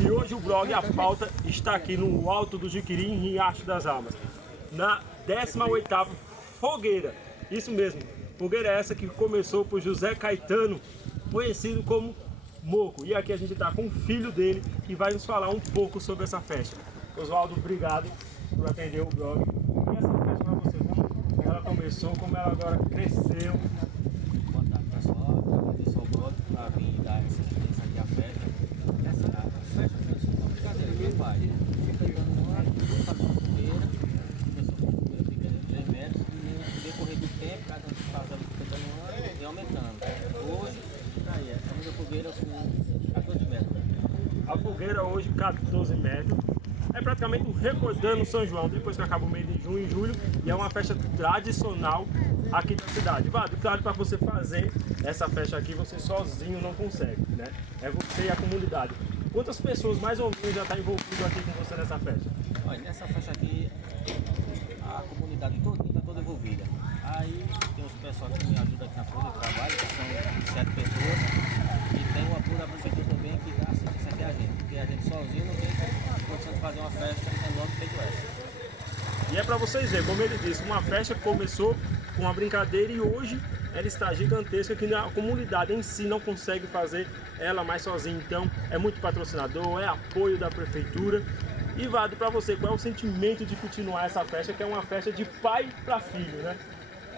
E hoje o blog A Pauta está aqui no Alto do Jiquiri, em Riacho das Almas, na 18ª fogueira. Isso mesmo, fogueira essa que começou por José Caetano, conhecido como Moco. E aqui a gente está com o filho dele, que vai nos falar um pouco sobre essa festa. Oswaldo, obrigado por atender o blog. E essa festa para você, como ela começou, como ela agora cresceu. Boa tarde, pessoal. Eu sou o blog para vir dar essa experiência aqui à festa. A festa começou com uma brincadeira do meu pai. Fica dando uma hora, fazer uma fogueira. Começou com uma fogueira pequena de 3 metros. E no decorrer do tempo, cada um fazendo 50 anos e aumentando. Hoje, aí, essa mesma fogueira com 14 metros. A fogueira hoje 14 metros. É praticamente um recordando São João, depois que acaba o mês de junho e julho, e é uma festa tradicional aqui da cidade. Vado, claro, para você fazer essa festa aqui, você sozinho não consegue, né? É você e a comunidade. Quantas pessoas mais ou menos já estão envolvidas aqui com você nessa festa? Olha, nessa festa aqui, a comunidade toda está toda envolvida. Aí tem os pessoal que me ajudam aqui na folha de trabalho, que são 7 pessoas, e tem o apoio da prefeitura também que dá assistência aqui a gente, porque a gente sozinho não tem condição de fazer uma festa enorme feito essa. E é para vocês verem, como ele disse, uma festa que começou com uma brincadeira e hoje ela está gigantesca, que a comunidade em si não consegue fazer ela mais sozinha. Então é muito patrocinador, é apoio da prefeitura. E Vado, para você, qual é o sentimento de continuar essa festa, que é uma festa de pai para filho, né?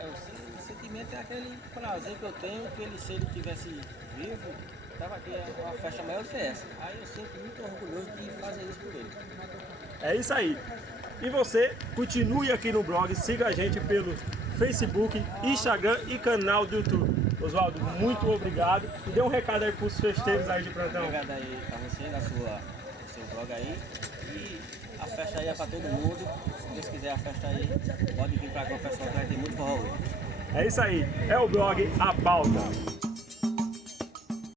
O sentimento é aquele prazer que eu tenho, que ele, se ele estivesse vivo, estava aqui uma festa maior que essa. Aí eu sinto muito orgulhoso de fazer isso por ele. É isso aí. E você, continue aqui no blog, siga a gente pelo Facebook, Instagram e canal do YouTube. Oswaldo, muito obrigado. E dê um recado aí para os festeiros aí de plantão. Obrigado aí para você, do seu blog aí. E a festa aí é para todo mundo. Se Deus quiser a festa aí, pode vir para cá, o pessoal vai ter muito forró hoje. É isso aí, é o blog A Pauta.